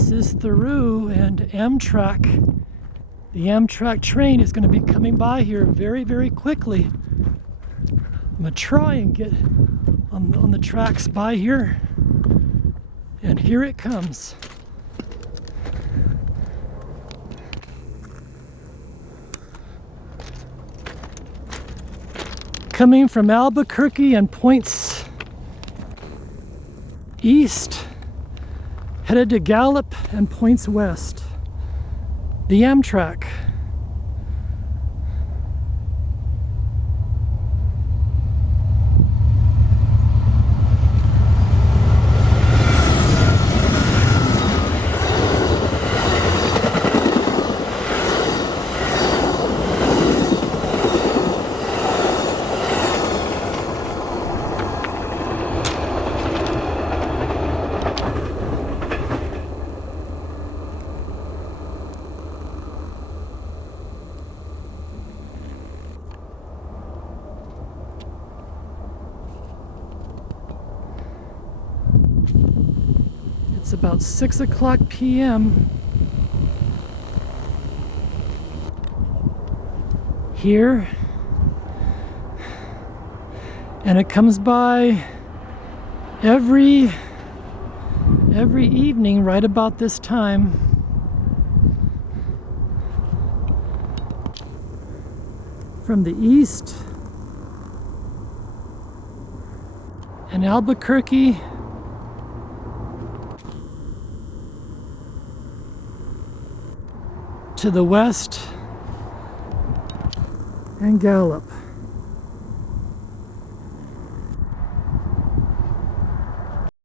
This is through, and the Amtrak train is going to be coming by here very, very quickly. I'm going to try and get on the tracks by here, and here it comes. Coming from Albuquerque and points east, headed to Gallup and points west. The Amtrak. It's about 6 o'clock p.m. here, and it comes by every evening right about this time. From the east and Albuquerque to the west and Gallup.